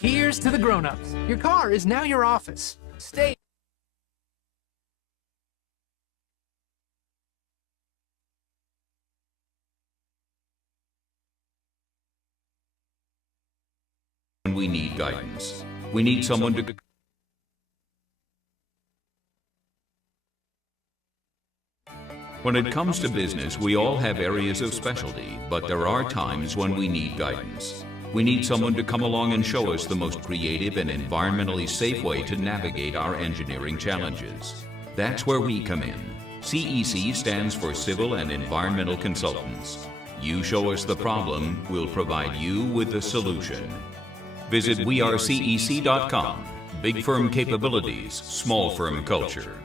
Here's to the grown-ups. Your car is now your office. Stay. When we need guidance, we need someone to... When it comes to business, we all have areas of specialty, but there are times when we need guidance. We need someone to come along and show us the most creative and environmentally safe way to navigate our engineering challenges. That's where we come in. CEC stands for Civil and Environmental Consultants. You show us the problem, we'll provide you with the solution. Visit wearecec.com. Big firm capabilities, small firm culture.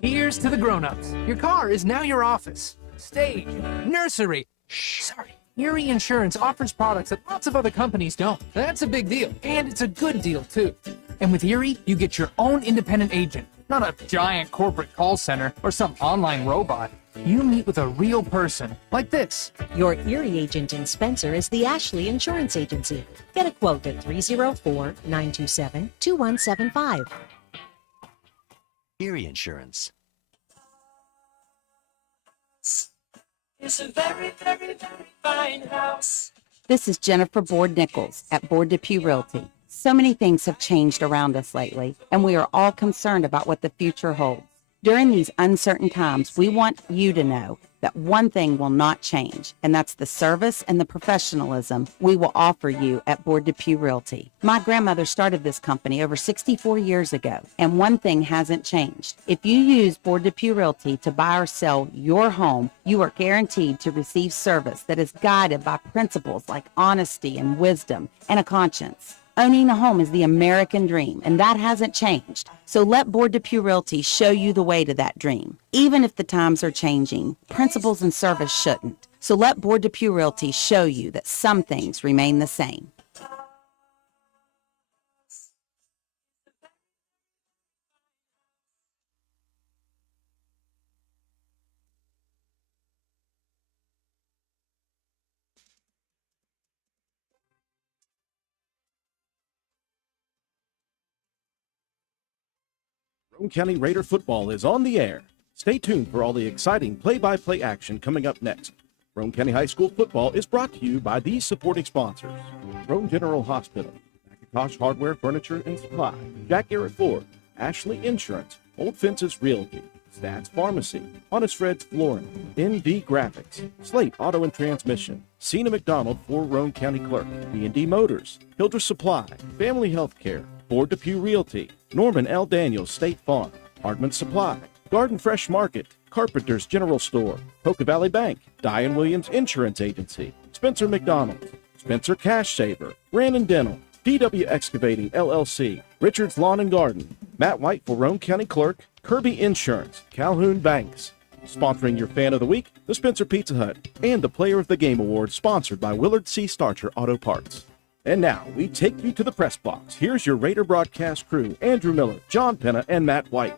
Here's to the grown-ups. Your car is now your office. Stage. Nursery. Shh. Sorry. Erie Insurance offers products that lots of other companies don't. That's a big deal. And it's a good deal, too. And with Erie, you get your own independent agent. Not a giant corporate call center or some online robot. You meet with a real person, like this. Your Erie agent in Spencer is the Ashley Insurance Agency. Get a quote at 304-927-2175. Erie Insurance. It's a very, very, very fine house. This is Jennifer Board-Nichols at Board Depew Realty. So many things have changed around us lately, and we are all concerned about what the future holds. During these uncertain times, we want you to know that one thing will not change, and that's the service and the professionalism we will offer you at Board Depew Realty. My grandmother started this company over 64 years ago, and one thing hasn't changed. If you use Board Depew Realty to buy or sell your home, you are guaranteed to receive service that is guided by principles like honesty and wisdom and a conscience. Owning a home is the American dream, and that hasn't changed. So let Board Depew Realty show you the way to that dream. Even if the times are changing, principles and service shouldn't. So let Board Depew Realty show you that some things remain the same. Roane County Raider football is on the air. Stay tuned for all the exciting play-by-play action coming up next. Roane County High School football is brought to you by these supporting sponsors: Roane General Hospital, McIntosh Hardware, Furniture, and Supply, Jack Garrett Ford, Ashley Insurance, Old Fences Realty, Stats Pharmacy, Honest Fred's Flooring, ND Graphics, Slate Auto and Transmission, Cena McDonald for Roane County Clerk, B&D Motors, Hildreth Supply, Family Health Care, Board Depew Realty, Norman L. Daniels State Farm, Hardman Supply, Garden Fresh Market, Carpenter's General Store, Poca Valley Bank, Diane Williams Insurance Agency, Spencer McDonald, Spencer Cash Saver, Brandon Dental, DW Excavating LLC, Richard's Lawn and Garden, Matt White for Roane County Clerk, Kirby Insurance, Calhoun Banks. Sponsoring your Fan of the Week, the Spencer Pizza Hut, and the Player of the Game Award, sponsored by Willard C. Starcher Auto Parts. And now, we take you to the press box. Here's your Raider broadcast crew: Andrew Miller, John Penna, and Matt White.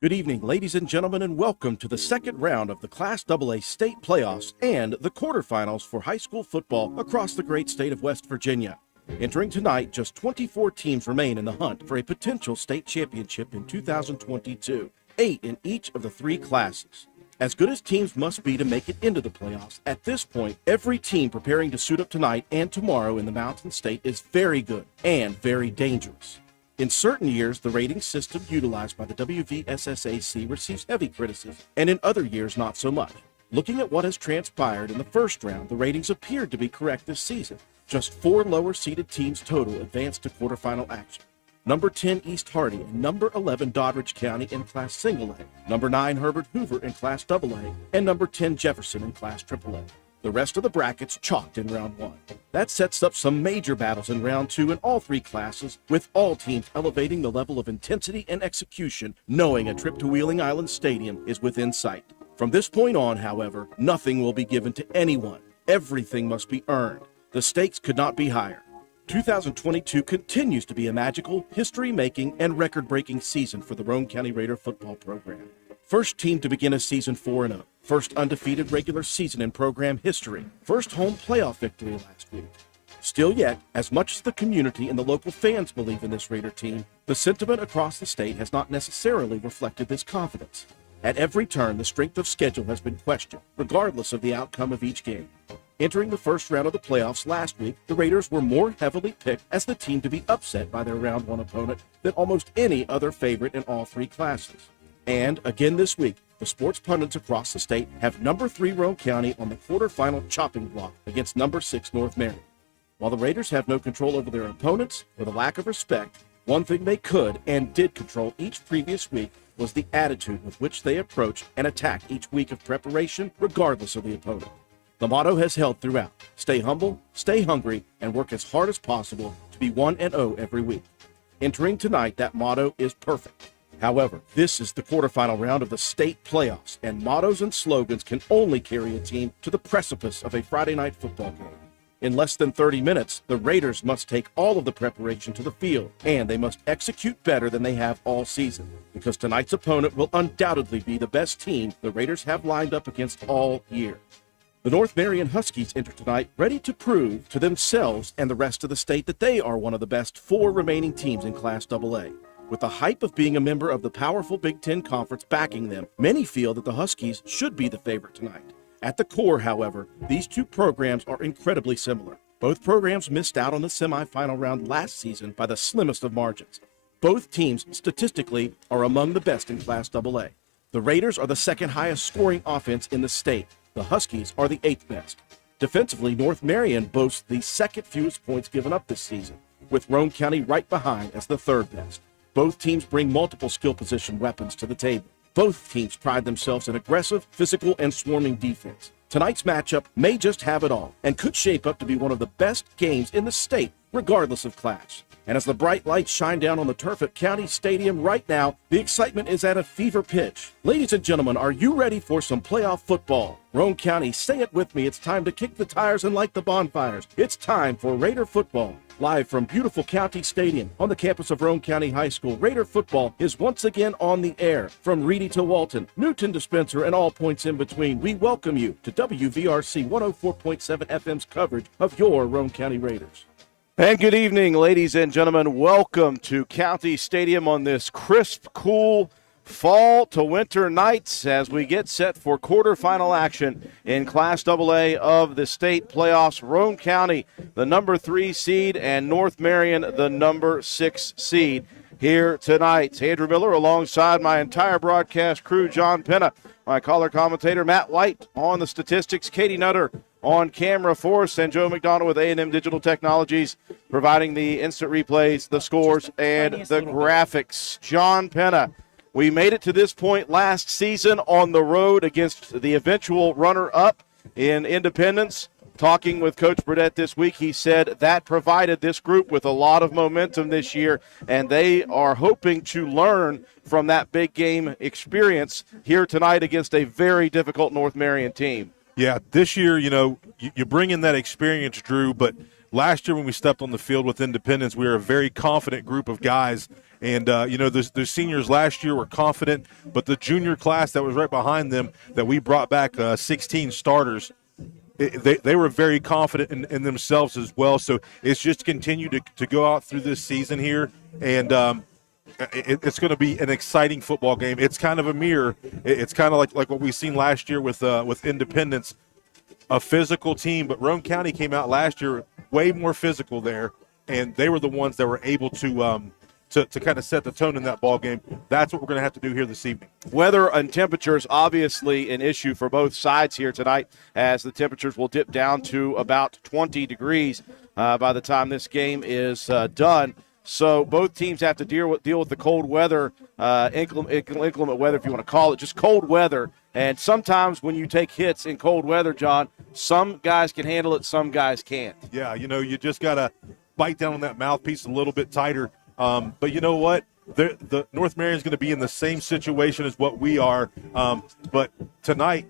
Good evening, ladies and gentlemen, and welcome to the second round of the Class AA state playoffs and the quarterfinals for high school football across the great state of West Virginia. Entering tonight, just 24 teams remain in the hunt for a potential state championship in 2022. 8 in each of the 3 classes. As good as teams must be to make it into the playoffs, at this point, every team preparing to suit up tonight and tomorrow in the Mountain State is very good and very dangerous. In certain years, the rating system utilized by the WVSSAC receives heavy criticism, and in other years, not so much. Looking at what has transpired in the first round, the ratings appeared to be correct this season. Just 4 lower-seeded teams total advanced to quarterfinal action. Number 10 East Hardy and number 11 Doddridge County in Class Single A, number 9 Herbert Hoover in Class AA, and number 10 Jefferson in Class AAA. The rest of the brackets chalked in round 1. That sets up some major battles in round 2 in all 3 classes, with all teams elevating the level of intensity and execution, knowing a trip to Wheeling Island Stadium is within sight. From this point on, however, nothing will be given to anyone. Everything must be earned. The stakes could not be higher. 2022 continues to be a magical, history-making, and record-breaking season for the Roane County Raider football program. First team to begin a season 4-0. First undefeated regular season in program history. First home playoff victory last week. Still yet, as much as the community and the local fans believe in this Raider team, the sentiment across the state has not necessarily reflected this confidence. At every turn, the strength of schedule has been questioned, regardless of the outcome of each game. Entering the first round of the playoffs last week, the Raiders were more heavily picked as the team to be upset by their round 1 opponent than almost any other favorite in all 3 classes. And again this week, the sports pundits across the state have number 3 Roane County on the quarterfinal chopping block against number 6 North Marion. While the Raiders have no control over their opponents or the lack of respect, one thing they could and did control each previous week was the attitude with which they approached and attacked each week of preparation, regardless of the opponent. The motto has held throughout: stay humble, stay hungry, and work as hard as possible to be 1-0 every week. Entering tonight, that motto is perfect. However, this is the quarterfinal round of the state playoffs, and mottos and slogans can only carry a team to the precipice of a Friday night football game. In less than 30 minutes, the Raiders must take all of the preparation to the field, and they must execute better than they have all season, because tonight's opponent will undoubtedly be the best team the Raiders have lined up against all year. The North Marion Huskies enter tonight ready to prove to themselves and the rest of the state that they are one of the best 4 remaining teams in Class AA. With the hype of being a member of the powerful Big Ten Conference backing them, many feel that the Huskies should be the favorite tonight. At the core, however, these 2 programs are incredibly similar. Both programs missed out on the semifinal round last season by the slimmest of margins. Both teams, statistically, are among the best in Class AA. The Raiders are the 2nd highest scoring offense in the state. The Huskies are the 8th best. Defensively, North Marion boasts the 2nd fewest points given up this season, with Roane County right behind as the 3rd best. Both teams bring multiple skill position weapons to the table. Both teams pride themselves in aggressive, physical, and swarming defense. Tonight's matchup may just have it all and could shape up to be one of the best games in the state, regardless of class. And as the bright lights shine down on the turf at County Stadium right now, the excitement is at a fever pitch. Ladies and gentlemen, are you ready for some playoff football? Roane County, say it with me. It's time to kick the tires and light the bonfires. It's time for Raider football. Live from beautiful County Stadium on the campus of Roane County High School, Raider football is once again on the air. From Reedy to Walton, Newton to Spencer, and all points in between, we welcome you to WVRC 104.7 FM's coverage of your Roane County Raiders. And good evening, ladies and gentlemen. Welcome to County Stadium on this crisp, cool fall to winter nights as we get set for quarterfinal action in Class AA of the state playoffs. Roane County, the number 3 seed, and North Marion, the number 6 seed here tonight. Andrew Miller alongside my entire broadcast crew, John Penna, my color commentator, Matt White on the statistics, Katie Nutter on camera for us, and Joe McDonald with A&M Digital Technologies providing the instant replays, the scores, and the graphics. John Penna, we made it to this point last season on the road against the eventual runner-up in Independence. Talking with Coach Burdett this week, he said that provided this group with a lot of momentum this year, and they are hoping to learn from that big game experience here tonight against a very difficult North Marion team. Yeah, this year, you bring in that experience, Drew, but last year when we stepped on the field with Independence, we were a very confident group of guys. And, the seniors last year were confident, but the junior class that was right behind them that we brought back 16 starters, they were very confident in themselves as well. So it's just continued to go out through this season here, and it's going to be an exciting football game. It's kind of a mirror. It's kind of like what we've seen last year with Independence, a physical team. But Roane County came out last year way more physical there, and they were the ones that were able to kind of set the tone in that ball game. That's what we're going to have to do here this evening. Weather and temperatures obviously an issue for both sides here tonight, as the temperatures will dip down to about 20 degrees by the time this game is done. So both teams have to deal with the cold weather, inclement weather, if you want to call it, just cold weather. And sometimes when you take hits in cold weather, John, some guys can handle it, some guys can't. Yeah, you just got to bite down on that mouthpiece a little bit tighter. But you know what? The North Marion is going to be in the same situation as what we are. But tonight,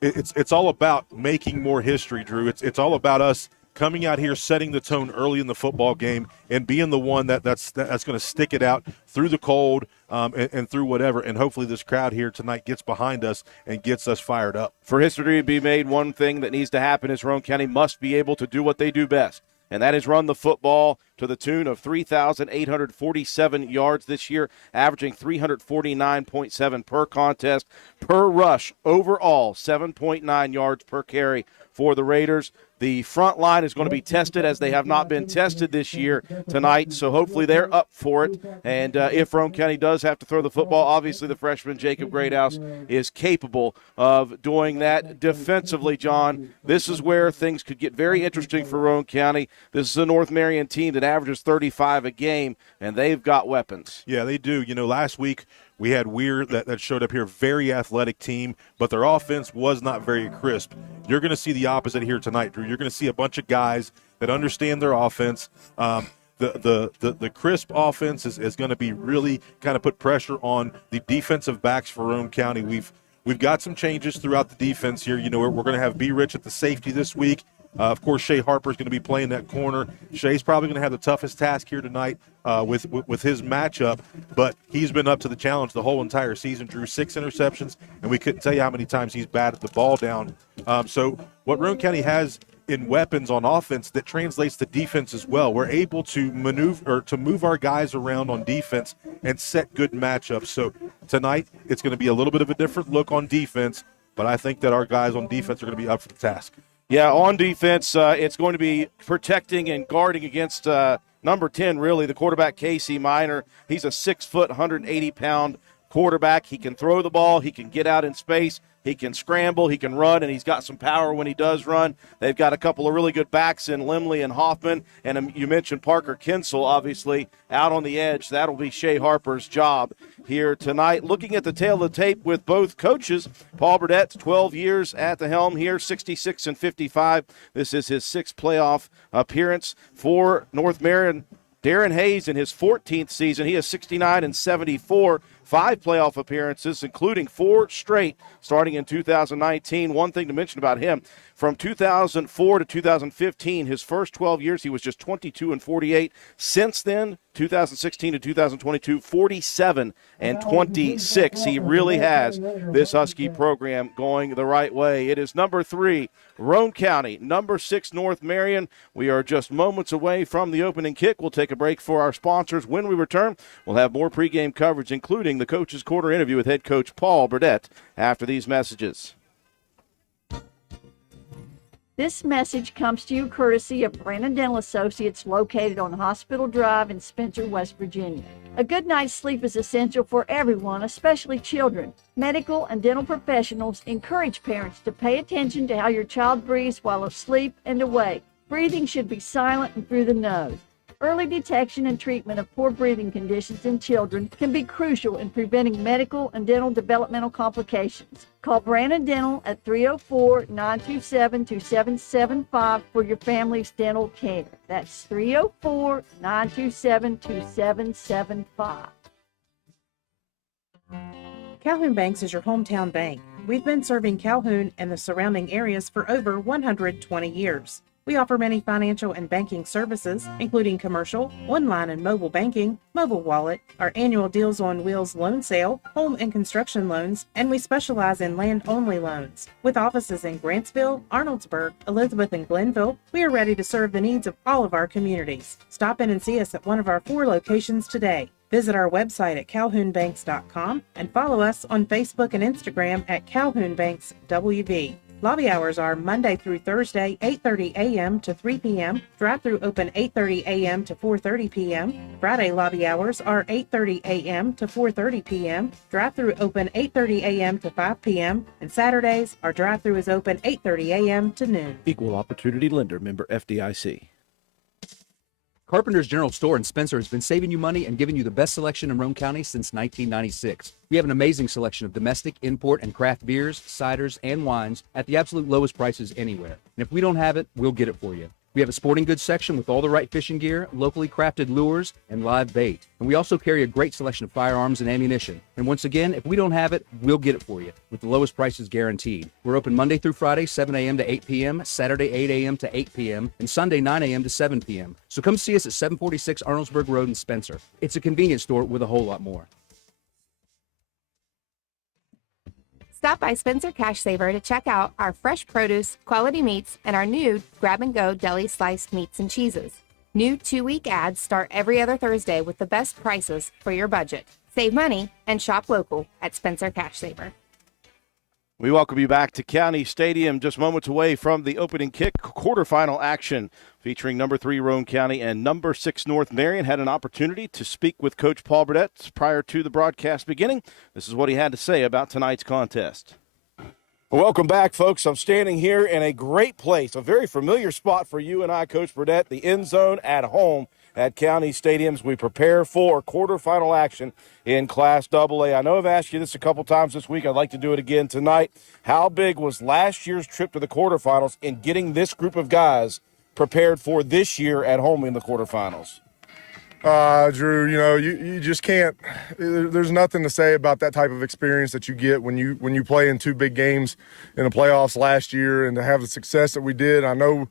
it's all about making more history, Drew. It's all about us coming out here, setting the tone early in the football game, and being the one that's going to stick it out through the cold and through whatever. And hopefully this crowd here tonight gets behind us and gets us fired up. For history to be made, one thing that needs to happen is Roane County must be able to do what they do best, and that is run the football to the tune of 3,847 yards this year, averaging 349.7 per contest, per rush. Overall, 7.9 yards per carry for the Raiders. The front line is going to be tested as they have not been tested this year tonight, so hopefully they're up for it. And if Roane County does have to throw the football, obviously the freshman Jacob Greathouse is capable of doing that. Defensively, John, this is where things could get very interesting for Roane County. This is a North Marion team that averages 35 a game, and they've got weapons. Yeah, they do. Last week we had Weir that showed up here, very athletic team, but their offense was not very crisp. You're going to see the opposite here tonight, Drew. You're going to see a bunch of guys that understand their offense. The crisp offense is going to be really kind of put pressure on the defensive backs for Roane County. We've got some changes throughout the defense here. We're going to have B. Rich at the safety this week. Of course, Shea Harper is going to be playing that corner. Shea's probably going to have the toughest task here tonight with his matchup, but he's been up to the challenge the whole entire season. Drew 6 interceptions, and we couldn't tell you how many times he's batted the ball down. So what Roane County has in weapons on offense that translates to defense as well. We're able to move our guys around on defense and set good matchups. So tonight it's going to be a little bit of a different look on defense, but I think that our guys on defense are going to be up for the task. Yeah, on defense, it's going to be protecting and guarding against number 10, really, the quarterback, Casey Minor. He's a 6-foot, 180-pound quarterback. He can throw the ball. He can get out in space. He can scramble. He can run, and he's got some power when he does run. They've got a couple of really good backs in Limley and Hoffman, and you mentioned Parker Kinsel, obviously, out on the edge. That'll be Shea Harper's job here tonight. Looking at the tail of the tape with both coaches, Paul Burdett, 12 years at the helm here, 66-55. This is his 6th playoff appearance for North Marion. Darren Hayes in his 14th season, he is 69-74, 5 playoff appearances, including 4 straight starting in 2019. One thing to mention about him, from 2004 to 2015, his first 12 years, he was just 22-48. Since then, 2016 to 2022, 47-26. He really has this Husky program going the right way. It is number 3, Roane County, number 6, North Marion. We are just moments away from the opening kick. We'll take a break for our sponsors. When we return, we'll have more pregame coverage, including the Coach's Corner interview with head coach Paul Burdett after these messages. This message comes to you courtesy of Brandon Dental Associates located on Hospital Drive in Spencer, West Virginia. A good night's sleep is essential for everyone, especially children. Medical and dental professionals encourage parents to pay attention to how your child breathes while asleep and awake. Breathing should be silent and through the nose. Early detection and treatment of poor breathing conditions in children can be crucial in preventing medical and dental developmental complications. Call Brandon Dental at 304-927-2775 for your family's dental care. That's 304-927-2775. Calhoun Banks is your hometown bank. We've been serving Calhoun and the surrounding areas for over 120 years. We offer many financial and banking services, including commercial, online and mobile banking, mobile wallet, our annual Deals on Wheels loan sale, home and construction loans, and we specialize in land-only loans. With offices in Grantsville, Arnoldsburg, Elizabeth, and Glenville, we are ready to serve the needs of all of our communities. Stop in and see us at one of our 4 locations today. Visit our website at calhounbanks.com and follow us on Facebook and Instagram at Calhoun Banks WV. Lobby hours are Monday through Thursday, 8:30 a.m. to 3 p.m. Drive-through open 8:30 a.m. to 4:30 p.m. Friday lobby hours are 8:30 a.m. to 4:30 p.m. Drive-through open 8:30 a.m. to 5 p.m. And Saturdays, our drive-through is open 8:30 a.m. to noon. Equal Opportunity Lender, member FDIC. Carpenter's General Store in Spencer has been saving you money and giving you the best selection in Roane County since 1996. We have an amazing selection of domestic, import, and craft beers, ciders, and wines at the absolute lowest prices anywhere. And if we don't have it, we'll get it for you. We have a sporting goods section with all the right fishing gear, locally crafted lures, and live bait. And we also carry a great selection of firearms and ammunition. And once again, if we don't have it, we'll get it for you with the lowest prices guaranteed. We're open Monday through Friday, 7 a.m. to 8 p.m., Saturday, 8 a.m. to 8 p.m., and Sunday, 9 a.m. to 7 p.m. So come see us at 746 Arnoldesburg Road in Spencer. It's a convenience store with a whole lot more. Stop by Spencer Cash Saver to check out our fresh produce, quality meats, and our new grab-and-go deli sliced meats and cheeses. New 2-week ads start every other Thursday with the best prices for your budget. Save money and shop local at Spencer Cash Saver. We welcome you back to County Stadium, just moments away from the opening kick quarterfinal action featuring number 3 Roane County and number 6 North Marion. Had an opportunity to speak with Coach Paul Burdett prior to the broadcast beginning. This is what he had to say about tonight's contest. Welcome back, folks. I'm standing here in a great place, a very familiar spot for you and I, Coach Burdett, the end zone at home at County Stadiums. We prepare for quarterfinal action in Class AA. I know I've asked you this a couple times this week. I'd like to do it again tonight. How big was last year's trip to the quarterfinals in getting this group of guys prepared for this year at home in the quarterfinals? Drew, you just can't – there's nothing to say about that type of experience that you get when you play in 2 big games in the playoffs last year and to have the success that we did. I know